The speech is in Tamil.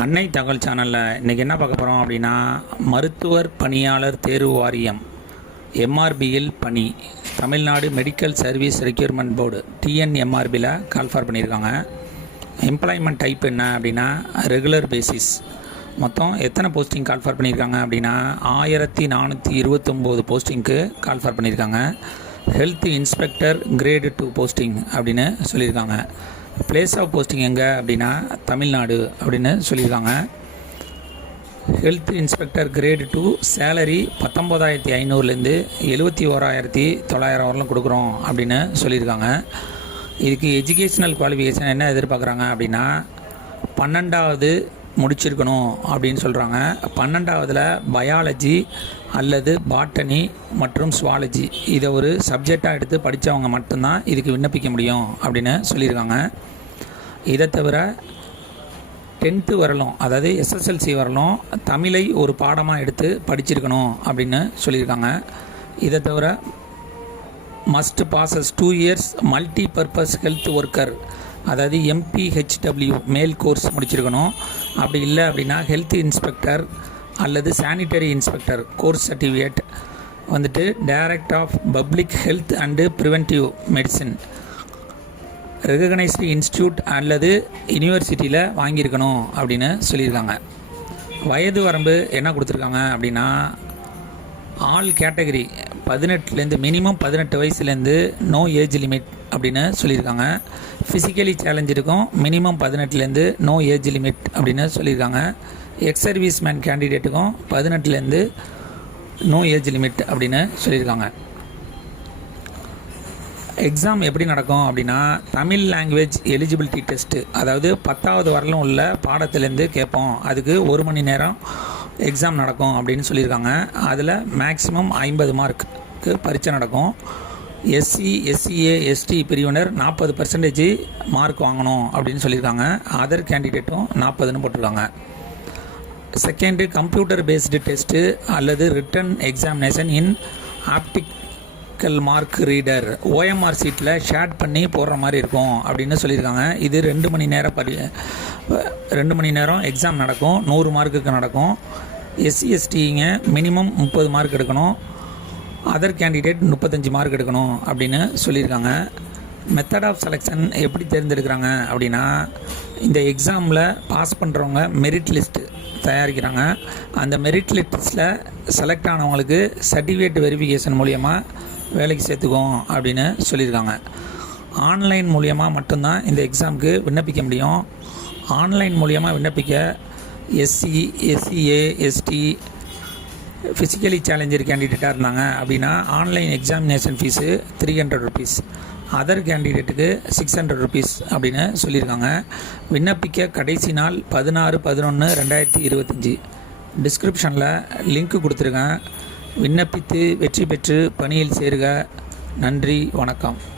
அன்னை தகவல் சேனலில் இன்றைக்கி என்ன பார்க்க போகிறோம் அப்படின்னா மருத்துவர் பணியாளர் தேர்வு வாரியம் எம்ஆர்பியில் பணி. Tamil Nadu medical service recruitment board டிஎன்எம்ஆர்பியில் call for பண்ணியிருக்காங்க. எம்ப்ளாய்மெண்ட் டைப் என்ன அப்படின்னா ரெகுலர் பேசிஸ் மொத்தம் எத்தனை போஸ்டிங் கால்ஃபார் பண்ணியிருக்காங்க அப்படின்னா ஆயிரத்தி நானூற்றி இருபத்தொம்போது போஸ்டிங்க்கு கால்ஃபார் பண்ணியிருக்காங்க. Health inspector grade two posting அப்படின்னு சொல்லியிருக்காங்க. பிளேஸ் ஆஃப் போஸ்டிங் எங்கே அப்படின்னா தமிழ்நாடு அப்படின்னு சொல்லியிருக்காங்க. Health inspector grade two salary பத்தொம்போதாயிரத்தி ஐநூறுலேருந்து எழுபத்தி ஓராயிரத்தி தொள்ளாயிரம் வரலும் கொடுக்குறோம் அப்படின்னு சொல்லியிருக்காங்க. இதுக்கு எஜுகேஷ்னல் குவாலிஃபிகேஷன் என்ன எதிர்பார்க்குறாங்க அப்படின்னா பன்னெண்டாவது முடிச்சிருக்கணும் அப்படின்னு சொல்கிறாங்க பன்னெண்டாவதில் பயாலஜி அல்லது பாட்டனி மற்றும் சுவாலஜி. இதை ஒரு சப்ஜெக்டாக எடுத்து படித்தவங்க மட்டும்தான் இதுக்கு விண்ணப்பிக்க முடியும் அப்படின்னு சொல்லியிருக்காங்க. இதை தவிர டென்த்து வரலும் அதாவது எஸ்எஸ்எல்சி வரலும் தமிழை ஒரு பாடமாக எடுத்து படிச்சிருக்கணும் அப்படின்னு சொல்லியிருக்காங்க. இதை தவிர must passes two years multi purpose health worker அதாவது எம்பிஹெச்டபிள்யூ மேல் கோர்ஸ் முடிச்சிருக்கணும். அப்படி இல்லை அப்படின்னா ஹெல்த் இன்ஸ்பெக்டர் அல்லது சானிட்டரி இன்ஸ்பெக்டர் கோர்ஸ் சர்டிஃபிகேட் வந்துட்டு direct of public health and preventive medicine recognised institute அல்லது யூனிவர்சிட்டியில் வாங்கியிருக்கணும் அப்படின்னு சொல்லியிருக்காங்க. வயது வரம்பு என்ன கொடுத்துருக்காங்க அப்படின்னா ஆல் கேட்டகரி பதினெட்டுலேருந்து மினிமம் பதினெட்டு வயசுலேருந்து நோ ஏஜ் லிமிட் அப்படின்னு சொல்லியிருக்காங்க. ஃபிசிக்கலி சேலஞ்ச் இருக்கும் மினிமம் பதினெட்டுலேருந்து நோ ஏஜ் லிமிட் அப்படின்னு சொல்லியிருக்காங்க. எக்ஸ் சர்வீஸ் மேன் கேண்டிடேட்டுக்கும் பதினெட்டுலேருந்து நோ ஏஜ் லிமிட் அப்படின்னு சொல்லியிருக்காங்க. எக்ஸாம் எப்படி நடக்கும் அப்படின்னா தமிழ் லாங்குவேஜ் எலிஜிபிலிட்டி டெஸ்ட்டு அதாவது பத்தாவது வரலும் உள்ள பாடத்துலேருந்து கேட்போம். அதுக்கு ஒரு மணி நேரம் எக்ஸாம் நடக்கும் அப்படின்னு சொல்லியிருக்காங்க. அதில் மேக்ஸிமம் ஐம்பது மார்க்கு பரீட்சை நடக்கும். எஸ்சி எஸ்சிஏ எஸ்டி பிரிவினர் நாற்பது பர்சன்டேஜ் மார்க் வாங்கணும் அப்படின்னு சொல்லியிருக்காங்க. அதர் கேண்டிடேட்டும் நாற்பதுன்னு போட்டிருக்காங்க. செகண்டு கம்ப்யூட்டர் பேஸ்டு டெஸ்ட்டு அல்லது written examination in optical mark reader OMR சீட்டில் ஷேட் பண்ணி போடுற மாதிரி இருக்கும் அப்படின்னு சொல்லியிருக்காங்க. இது ரெண்டு மணி நேரம் பரி ரெண்டு மணி நேரம் எக்ஸாம் நடக்கும் நூறு மார்க்குக்கு நடக்கும். எஸ்சி எஸ்டிங்க மினிமம் முப்பது மார்க் எடுக்கணும். அதர் கேண்டிடேட் முப்பத்தஞ்சு மார்க் எடுக்கணும் அப்படின்னு சொல்லியிருக்காங்க. மெத்தட் ஆஃப் செலெக்ஷன் எப்படி தேர்ந்தெடுக்கிறாங்க அப்படின்னா இந்த எக்ஸாமில் பாஸ் பண்ணுறவங்க மெரிட் லிஸ்ட்டு தயாரிக்கிறாங்க. அந்த மெரிட் லிஸ்ட்டில் செலக்ட் ஆனவங்களுக்கு சர்டிஃபிகேட் வெரிஃபிகேஷன் மூலியமாக வேலைக்கு சேர்த்துக்குவோம் அப்படின்னு சொல்லியிருக்காங்க. ஆன்லைன் மூலியமாக மட்டும்தான் இந்த எக்ஸாமுக்கு விண்ணப்பிக்க முடியும். ஆன்லைன் மூலியமாக விண்ணப்பிக்க SC SCA ST physically challenger கேண்டிடேட்டாக இருந்தாங்க அப்படின்னா online examination fees three hundred rupees other கேண்டிடேட்டுக்கு six hundred rupees அப்படின்னு சொல்லியிருக்காங்க. விண்ணப்பிக்க கடைசி நாள் பதினாறு பதினொன்று ரெண்டாயிரத்தி இருபத்தஞ்சி. டிஸ்கிரிப்ஷனில் லிங்க் கொடுத்துருக்கேன். விண்ணப்பித்து வெற்றி பெற்று பணியில் சேருக. நன்றி வணக்கம்.